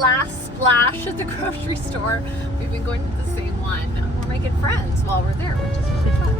last splash at the grocery store. We've been going to the same one. We're making friends while we're there, which is really fun.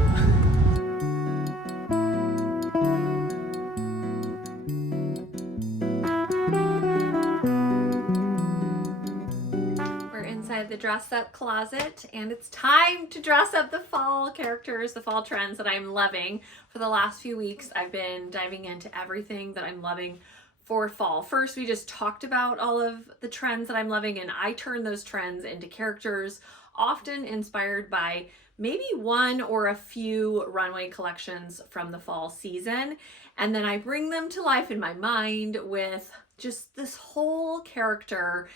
We're inside the dress up closet, and it's time to dress up the fall characters, the fall trends that I'm loving. For the last few weeks, I've been diving into everything that I'm loving for fall. First, we just talked about all of the trends that I'm loving, and I turn those trends into characters, often inspired by maybe one or a few runway collections from the fall season. And then I bring them to life in my mind with just this whole character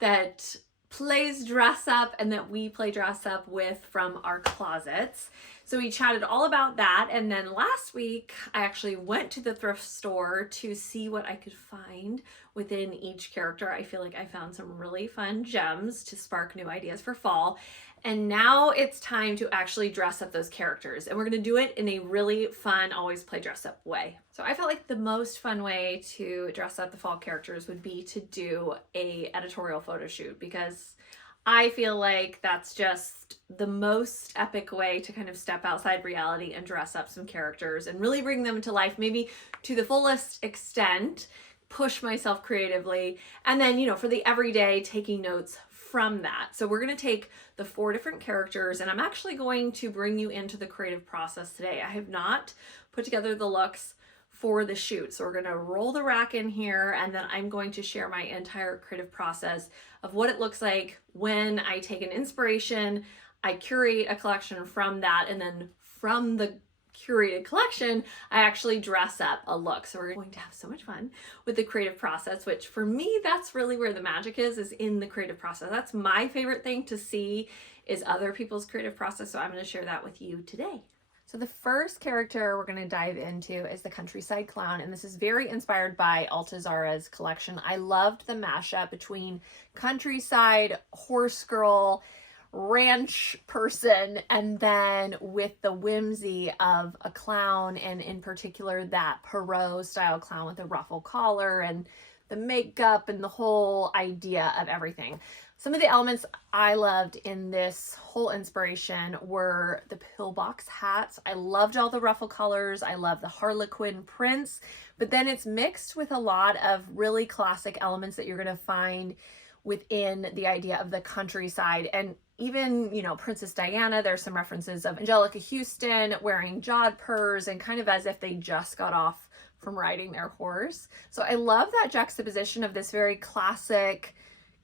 that plays dress up and that we play dress up with from our closets. So we chatted all about that. And then last week, I actually went to the thrift store to see what I could find within each character. I feel like I found some really fun gems to spark new ideas for fall. And now it's time to actually dress up those characters. And we're gonna do it in a really fun, always play dress up way. So I felt like the most fun way to dress up the fall characters would be to do a editorial photo shoot, because I feel like that's just the most epic way to kind of step outside reality and dress up some characters and really bring them to life, maybe to the fullest extent, push myself creatively, and then, you know, for the everyday, taking notes from that. So we're going to take the 4 different characters, and I'm actually going to bring you into the creative process today. I have not put together the looks for the shoot. So we're going to roll the rack in here, and then I'm going to share my entire creative process of what it looks like when I take an inspiration, I curate a collection from that, and then from the curated collection, I actually dress up a look. So we're going to have so much fun with the creative process, which for me, that's really where the magic is in the creative process. That's my favorite thing to see, is other people's creative process. So I'm going to share that with you today. So the first character we're going to dive into is the Countryside Clown, and this is very inspired by Altuzarra's collection. I loved the mashup between countryside, horse girl, ranch person, and then with the whimsy of a clown, and in particular that Perot style clown with a ruffle collar and the makeup and the whole idea of everything. Some of the elements I loved in this whole inspiration were the pillbox hats. I loved all the ruffle colors. I love the Harlequin prints, but then it's mixed with a lot of really classic elements that you're going to find within the idea of the countryside. And even, you know, Princess Diana, there's some references of Angelica Houston wearing jodhpurs and kind of as if they just got off from riding their horse. So I love that juxtaposition of this very classic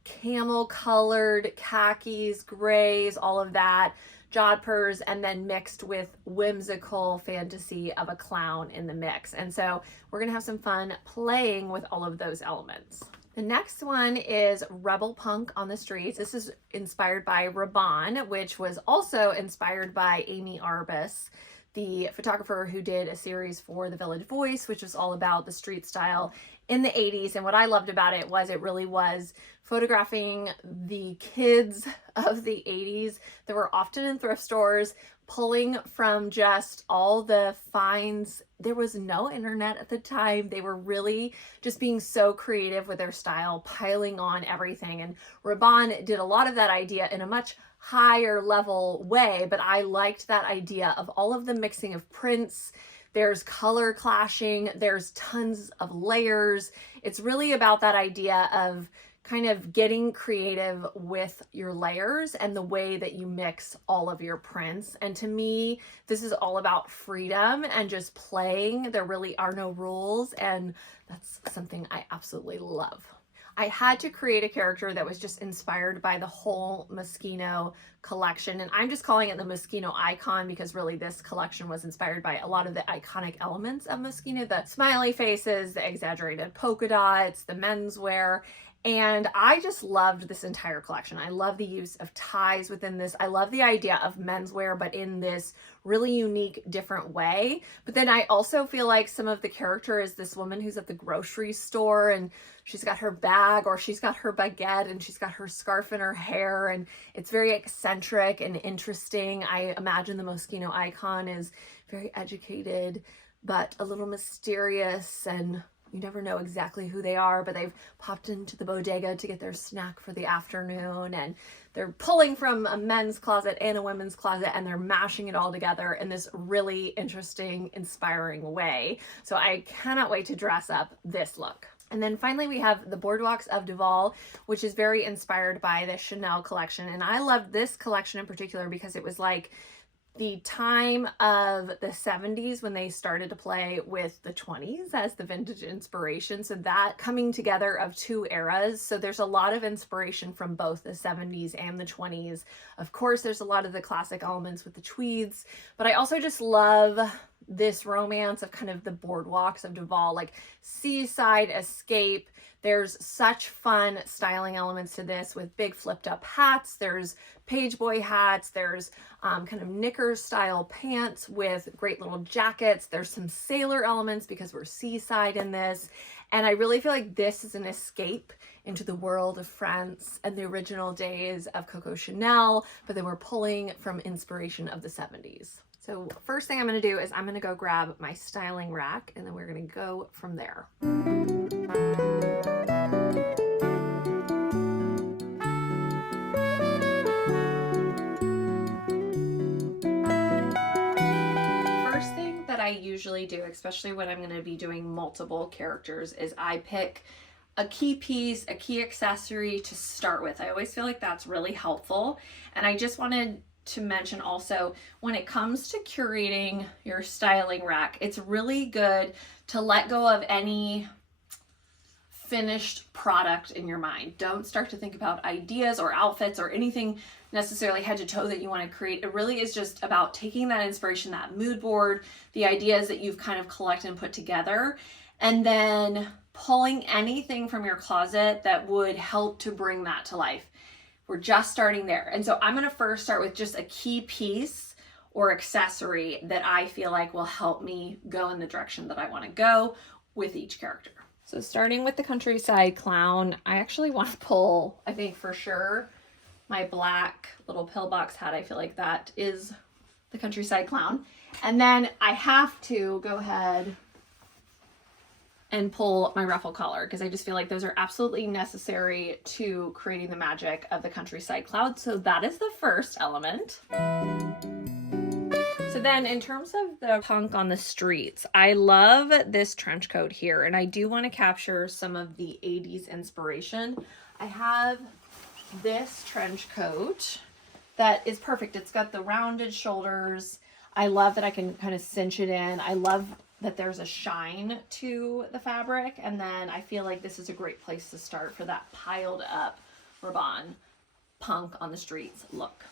camel colored khakis, grays, all of that, jodhpurs, and then mixed with whimsical fantasy of a clown in the mix. And so we're gonna have some fun playing with all of those elements. The next one is Rebel Punk on the Streets. This is inspired by Rabanne, which was also inspired by Amy Arbus, the photographer who did a series for The Village Voice, which was all about the street style in the 80s. And what I loved about it was it really was photographing the kids of the 80s that were often in thrift stores, pulling from just all the finds. There was no internet at the time. They were really just being so creative with their style, piling on everything. And Rabanne did a lot of that idea in a much higher level way, but I liked that idea of all of the mixing of prints. There's color clashing, there's tons of layers. It's really about that idea of kind of getting creative with your layers and the way that you mix all of your prints. And to me, this is all about freedom and just playing. There really are no rules, and that's something I absolutely love. I had to create a character that was just inspired by the whole Moschino collection. And I'm just calling it the Moschino icon because really this collection was inspired by a lot of the iconic elements of Moschino, the smiley faces, the exaggerated polka dots, the menswear. And I just loved this entire collection. I love the use of ties within this. I love the idea of menswear, but in this really unique, different way. But then I also feel like some of the character is this woman who's at the grocery store, and she's got her bag, or she's got her baguette, and she's got her scarf in her hair, and it's very eccentric and interesting. I imagine the Moschino icon is very educated, but a little mysterious and You never know exactly who they are, but they've popped into the bodega to get their snack for the afternoon, and they're pulling from a men's closet and a women's closet, and they're mashing it all together in this really interesting, inspiring way. So I cannot wait to dress up this look. And then finally we have the Boardwalks of Duval, which is very inspired by the Chanel collection. And I love this collection in particular because it was like the time of the 70s when they started to play with the 20s as the vintage inspiration. So that coming together of two eras. So there's a lot of inspiration from both the 70s and the 20s. Of course, there's a lot of the classic elements with the tweeds, but I also just love this romance of kind of the boardwalks of Duval, like seaside escape. There's such fun styling elements to this with big flipped up hats. There's page boy hats. There's kind of knickers style pants with great little jackets. There's some sailor elements because we're seaside in this. And I really feel like this is an escape into the world of France and the original days of Coco Chanel, but then we're pulling from inspiration of the 70s. So first thing I'm going to do is I'm going to go grab my styling rack, and then we're going to go from there. First thing that I usually do, especially when I'm going to be doing multiple characters, is I pick a key piece, a key accessory to start with. I always feel like that's really helpful. And I just wanted to mention also, when it comes to curating your styling rack, it's really good to let go of any finished product in your mind. Don't start to think about ideas or outfits or anything necessarily head to toe that you want to create. It really is just about taking that inspiration, that mood board, the ideas that you've kind of collected and put together, and then pulling anything from your closet that would help to bring that to life. We're just starting there. And so I'm going to first start with just a key piece or accessory that I feel like will help me go in the direction that I want to go with each character. So starting with the Countryside Clown, I actually want to pull, I think for sure, my black little pillbox hat. I feel like that is the Countryside Clown. And then I have to go ahead and pull my ruffle collar because I just feel like those are absolutely necessary to creating the magic of the Countryside Cloud. So that is the first element. So then in terms of the punk on the streets, I love this trench coat here, and I do want to capture some of the 80s inspiration. I have this trench coat that is perfect. It's got the rounded shoulders. I love that I can kind of cinch it in. I love that there's a shine to the fabric, and then I feel like this is a great place to start for that piled up Rabanne punk on the streets look.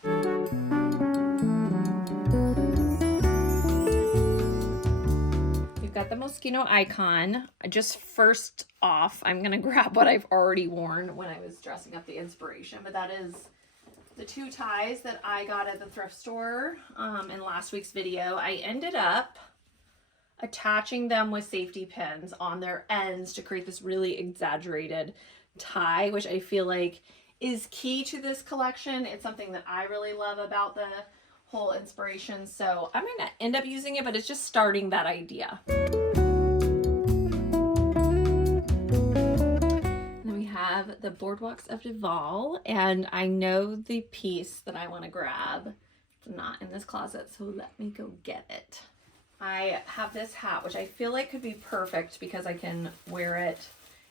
You've got the Moschino icon. Just first off, I'm gonna grab what I've already worn when I was dressing up the inspiration, but that is the two ties that I got at the thrift store in last week's video. I ended up attaching them with safety pins on their ends to create this really exaggerated tie, which I feel like is key to this collection. It's something that I really love about the whole inspiration. So I'm going to end up using it, but it's just starting that idea. And then we have the Boardwalks of Duval, and I know the piece that I want to grab. It's not in this closet, so let me go get it. I have this hat, which I feel like could be perfect because I can wear it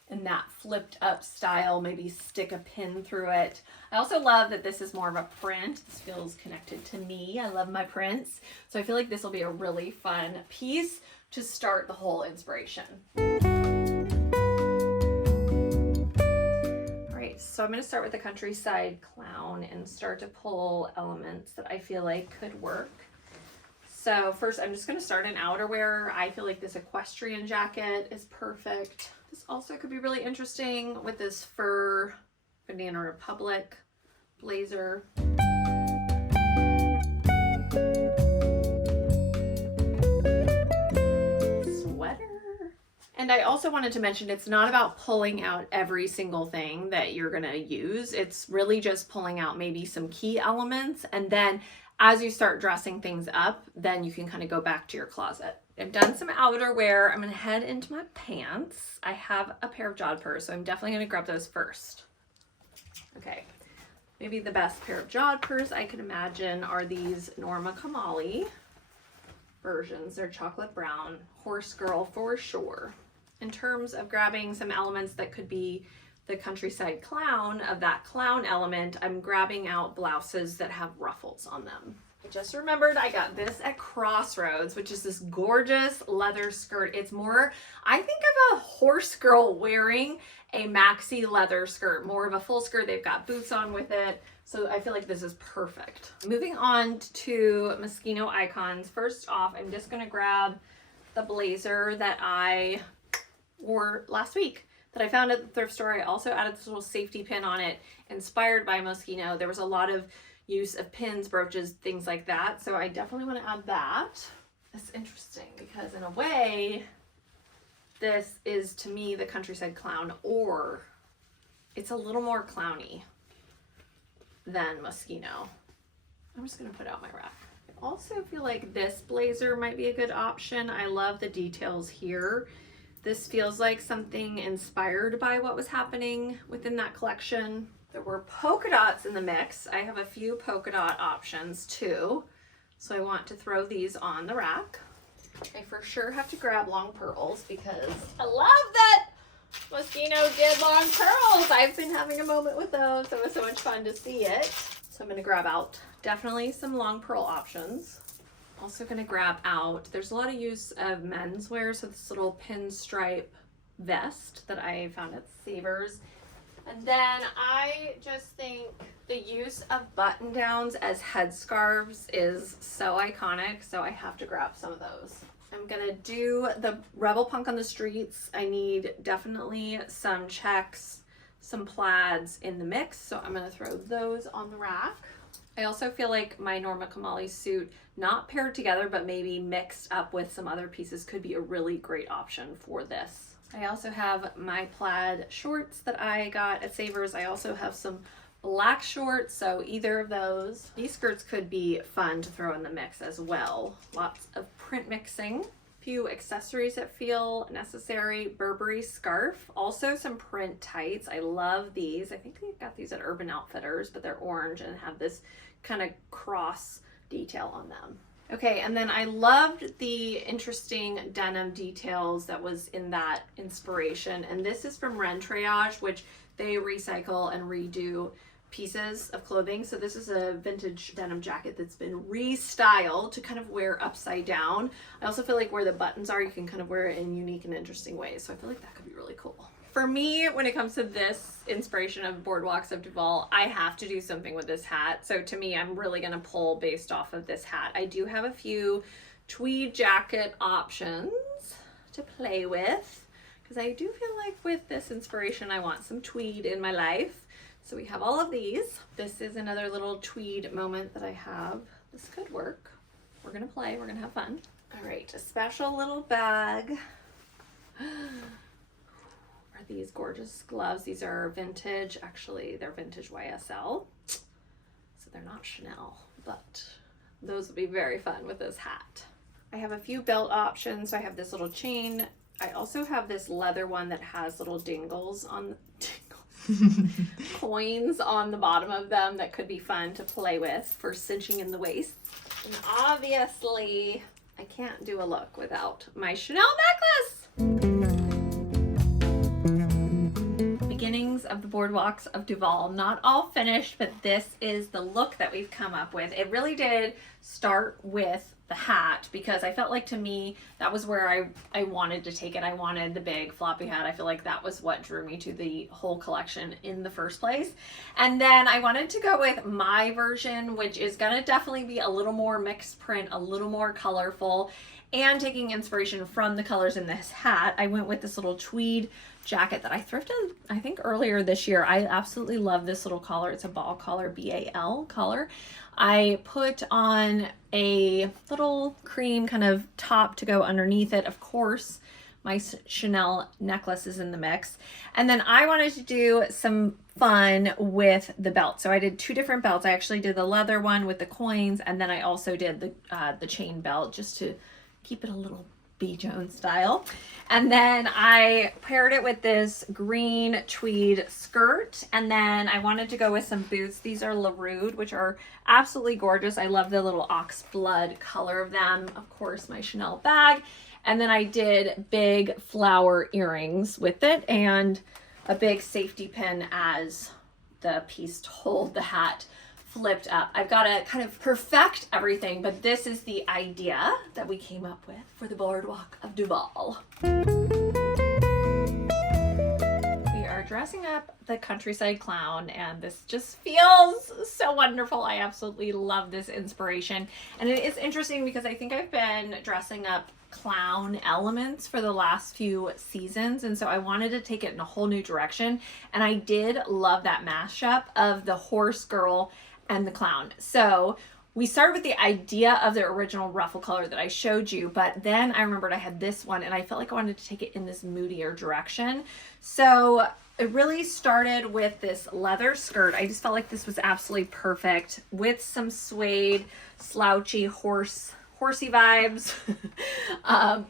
in that flipped up style, maybe stick a pin through it. I also love that this is more of a print. This feels connected to me. I love my prints. So I feel like this will be a really fun piece to start the whole inspiration. All right, so I'm gonna start with the Countryside Clown and start to pull elements that I feel like could work. So first, I'm just going to start in outerwear. I feel like this equestrian jacket is perfect. This also could be really interesting with this fur Banana Republic blazer. Sweater. And I also wanted to mention, it's not about pulling out every single thing that you're going to use. It's really just pulling out maybe some key elements, and then as you start dressing things up, then you can kind of go back to your closet I've done some outerwear. I'm gonna head into my pants. I have a pair of jodhpurs, so I'm definitely gonna grab those first. Okay, maybe the best pair of jodhpurs I could imagine are these Norma Kamali versions. They're chocolate brown, horse girl for sure. In terms of grabbing some elements that could be the countryside clown of that clown element, I'm grabbing out blouses that have ruffles on them. I just remembered I got this at Crossroads, which is this gorgeous leather skirt. It's more, I think of a horse girl wearing a maxi leather skirt, more of a full skirt. They've got boots on with it. So I feel like this is perfect. Moving on to Moschino icons. First off, I'm just gonna grab the blazer that I wore last week that I found at the thrift store. I also added this little safety pin on it, inspired by Moschino. There was a lot of use of pins, brooches, things like that. So I definitely want to add that. It's interesting because in a way, this is to me the countryside clown, or it's a little more clowny than Moschino. I'm just gonna put out my rack. I also feel like this blazer might be a good option. I love the details here. This feels like something inspired by what was happening within that collection. There were polka dots in the mix. I have a few polka dot options too, so I want to throw these on the rack. I for sure have to grab long pearls because I love that Moschino did long pearls. I've been having a moment with those. It was so much fun to see it. So I'm gonna grab out definitely some long pearl options. Also gonna grab out, there's a lot of use of menswear, so this little pinstripe vest that I found at Savers. And then I just think the use of button downs as headscarves is so iconic, so I have to grab some of those. I'm gonna do the Rebel Punk on the Streets. I need definitely some checks, some plaids in the mix, so I'm gonna throw those on the rack. I also feel like my Norma Kamali suit, not paired together, but maybe mixed up with some other pieces, could be a really great option for this. I also have my plaid shorts that I got at Savers. I also have some black shorts, so either of those. These skirts could be fun to throw in the mix as well. Lots of print mixing. Few accessories that feel necessary. Burberry scarf, also some print tights. I love these. I think they got these at Urban Outfitters, but they're orange and have this kind of cross detail on them. Okay, and then I loved the interesting denim details that was in that inspiration. And this is from Rentriage, which they recycle and redo pieces of clothing. So this is a vintage denim jacket that's been restyled to kind of wear upside down. I also feel like where the buttons are, you can kind of wear it in unique and interesting ways. So I feel like that could be really cool. For me, when it comes to this inspiration of Boardwalks of Duval, I have to do something with this hat. So to me, I'm really gonna pull based off of this hat. I do have a few tweed jacket options to play with, because I do feel like with this inspiration, I want some tweed in my life. So we have all of these. This is another little tweed moment that I have. This could work. We're gonna play, we're gonna have fun. All right, a special little bag. Are these gorgeous gloves. These are vintage, actually they're vintage YSL. So they're not Chanel, but those would be very fun with this hat. I have a few belt options. So I have this little chain. I also have this leather one that has little dingles on coins on the bottom of them that could be fun to play with for cinching in the waist. And obviously I can't do a look without my Chanel necklace. Beginnings of the Boardwalks of Duval, not all finished, but this is the look that we've come up with. It really did start with the hat, because I felt like, to me, that was where I wanted to take it. I wanted the big floppy hat. I feel like that was what drew me to the whole collection in the first place. And then I wanted to go with my version, which is gonna definitely be a little more mixed print, a little more colorful, and taking inspiration from the colors in this hat. I went with this little tweed jacket that I thrifted, I think, earlier this year. I absolutely love this little collar. It's a ball collar, B-A-L collar. I put on a little cream kind of top to go underneath it. Of course, my Chanel necklace is in the mix. And then I wanted to do some fun with the belt. So I did two different belts. I actually did the leather one with the coins, and then I also did the chain belt just to keep it a little BJONESSTYLE. And then I paired it with this green tweed skirt. And then I wanted to go with some boots. These are LaRue, which are absolutely gorgeous. I love the little ox blood color of them. Of course, my Chanel bag. And then I did big flower earrings with it and a big safety pin as the piece to hold the hat flipped up. I've got to kind of perfect everything, but this is the idea that we came up with for the Boardwalk of Duval. We are dressing up the countryside clown, and this just feels so wonderful. I absolutely love this inspiration. And it is interesting because I think I've been dressing up clown elements for the last few seasons, and so I wanted to take it in a whole new direction, and I did love that mashup of the horse girl and the clown. So we started with the idea of the original ruffle color that I showed you, but then I remembered I had this one and I felt like I wanted to take it in this moodier direction. So it really started with this leather skirt. I just felt like this was absolutely perfect with some suede, slouchy horsey vibes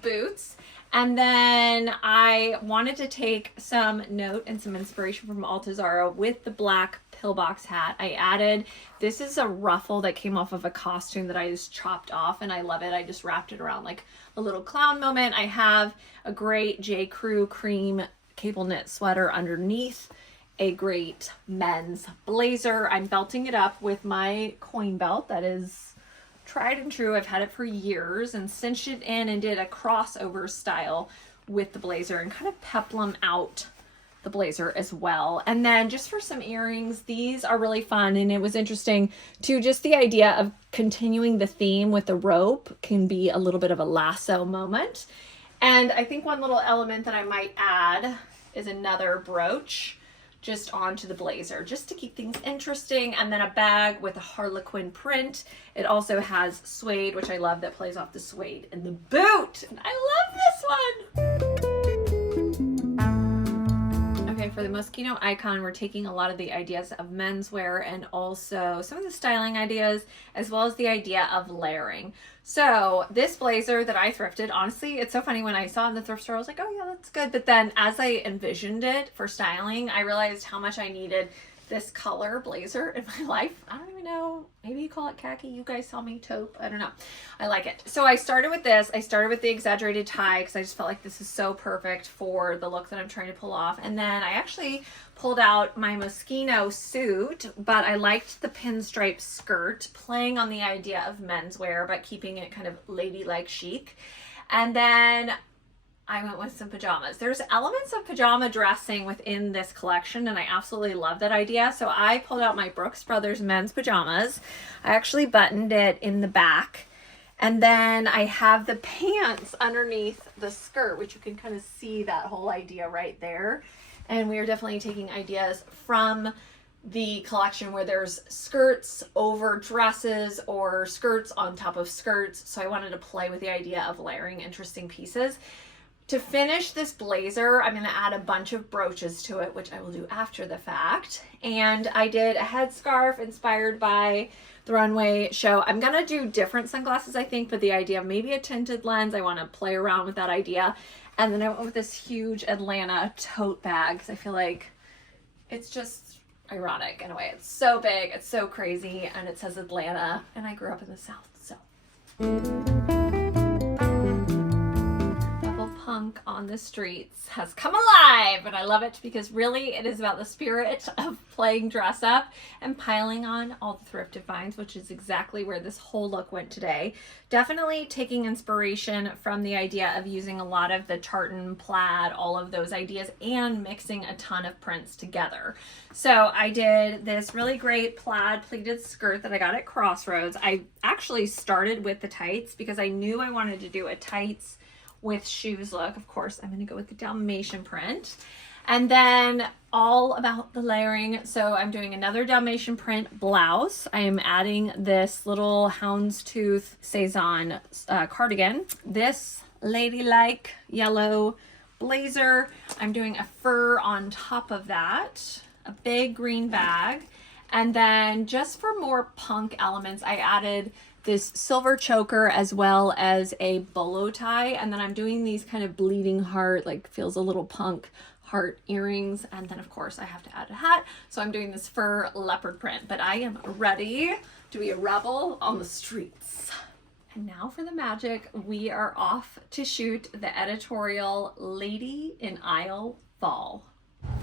boots. And then I wanted to take some note and some inspiration from Altuzarra with the black pillbox hat. I added, this is a ruffle that came off of a costume that I just chopped off, and I love it. I just wrapped it around like a little clown moment. I have a great J. Crew cream cable knit sweater underneath, a great men's blazer. I'm belting it up with my coin belt that is tried and true. I've had it for years, and cinched it in and did a crossover style with the blazer and kind of peplum out the blazer as well. And then just for some earrings, these are really fun, and it was interesting to just the idea of continuing the theme with the rope can be a little bit of a lasso moment. And I think one little element that I might add is another brooch just onto the blazer, just to keep things interesting. And then a bag with a harlequin print. It also has suede, which I love, that plays off the suede in the boot. And I love this one. Okay, for the Moschino icon, we're taking a lot of the ideas of menswear and also some of the styling ideas, as well as the idea of layering. So this blazer that I thrifted, honestly, it's so funny, when I saw it in the thrift store, I was like, oh yeah, that's good. But then as I envisioned it for styling, I realized how much I needed this color blazer in my life. I don't even know, maybe you call it khaki, you guys tell me, taupe, I don't know. I like it. So I started with this. I started with the exaggerated tie because I just felt like this is so perfect for the look that I'm trying to pull off. And then I actually pulled out my Moschino suit, but I liked the pinstripe skirt, playing on the idea of menswear but keeping it kind of ladylike chic. And then I went with some pajamas. There's elements of pajama dressing within this collection, and I absolutely love that idea. So I pulled out my Brooks Brothers men's pajamas. I actually buttoned it in the back, and then I have the pants underneath the skirt, which you can kind of see that whole idea right there. And we are definitely taking ideas from the collection where there's skirts over dresses or skirts on top of skirts. So I wanted to play with the idea of layering interesting pieces. To finish this blazer, I'm going to add a bunch of brooches to it, which I will do after the fact. And I did a headscarf inspired by the Runway show. I'm going to do different sunglasses, I think, but the idea of maybe a tinted lens, I want to play around with that idea. And then I went with this huge Atlanta tote bag because I feel like it's just ironic in a way. It's so big, it's so crazy, and it says Atlanta, and I grew up in the South, so. Punk on the streets has come alive, and I love it because really it is about the spirit of playing dress up and piling on all the thrifted finds, which is exactly where this whole look went today. Definitely taking inspiration from the idea of using a lot of the tartan, plaid, all of those ideas, and mixing a ton of prints together. So I did this really great plaid pleated skirt that I got at Crossroads. I actually started with the tights because I knew I wanted to do a tights with shoes look. Of course, I'm going to go with the Dalmatian print. And then all about the layering. So I'm doing another Dalmatian print blouse. I am adding this little houndstooth Cezanne cardigan. This ladylike yellow blazer. I'm doing a fur on top of that. A big green bag. And then just for more punk elements, I added this silver choker as well as a bolo tie. And then I'm doing these kind of bleeding heart, like feels a little punk heart earrings. And then of course I have to add a hat. So I'm doing this fur leopard print, but I am ready to be a rebel on the streets. And now for the magic, we are off to shoot the editorial Lady in Aisle Fall.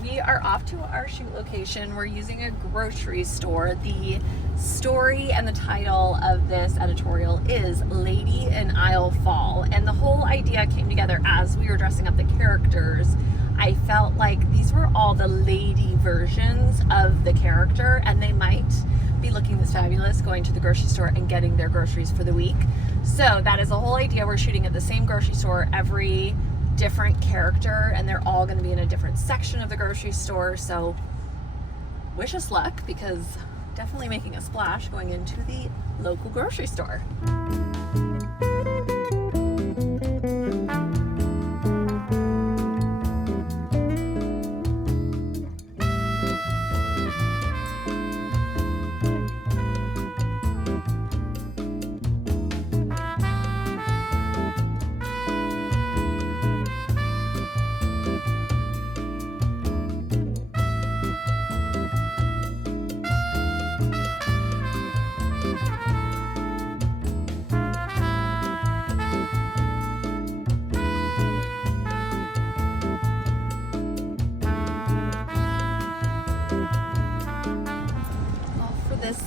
We are off to our shoot location. We're using a grocery store. The story and the title of this editorial is Lady in Aisle Fall. And the whole idea came together as we were dressing up the characters. I felt like these were all the lady versions of the character, and they might be looking this fabulous going to the grocery store and getting their groceries for the week. So that is the whole idea. We're shooting at the same grocery store, every different character, and they're all going to be in a different section of the grocery store. So wish us luck, because definitely making a splash going into the local grocery store.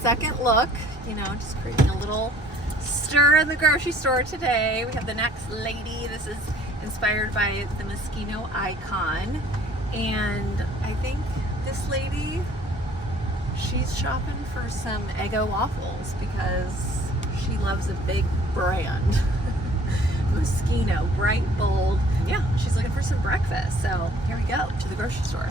Second look, you know, just creating a little stir in the grocery store today. We have the next lady. This is inspired by the Moschino icon, and I think this lady, she's shopping for some Eggo waffles because she loves a big brand. Moschino, bright, bold. Yeah, she's looking for some breakfast. So here we go to the grocery store.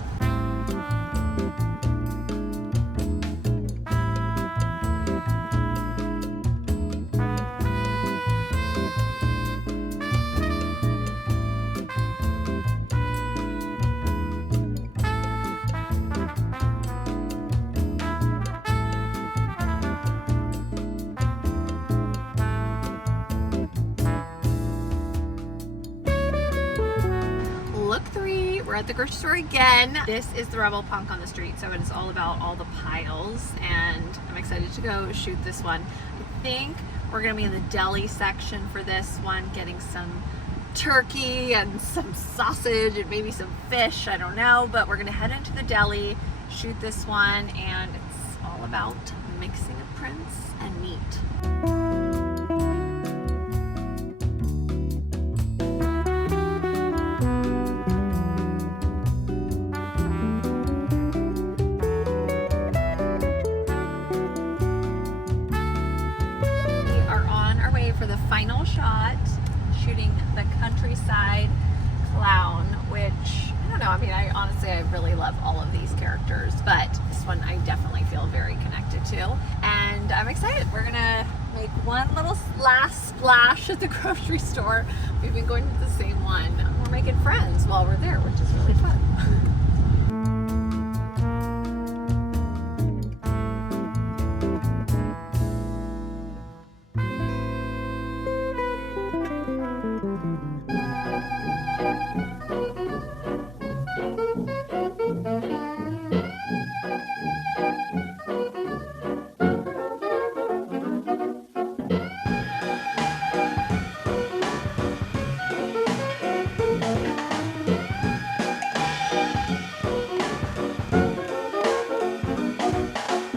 Look 3, we're at the grocery store again. This is the Rebel Punk on the Street, so it is all about all the piles, and I'm excited to go shoot this one. I think we're gonna be in the deli section for this one, getting some turkey and some sausage and maybe some fish, I don't know, but we're gonna head into the deli, shoot this one, and it's all about mixing of prints and meat. For the final shot, shooting the countryside clown, which I don't know, I mean, I honestly really love all of these characters, but this one I definitely feel very connected to, and I'm excited. We're gonna make one little last splash at the grocery store. We've been going to the same one. We're making friends while we're there, which is really fun.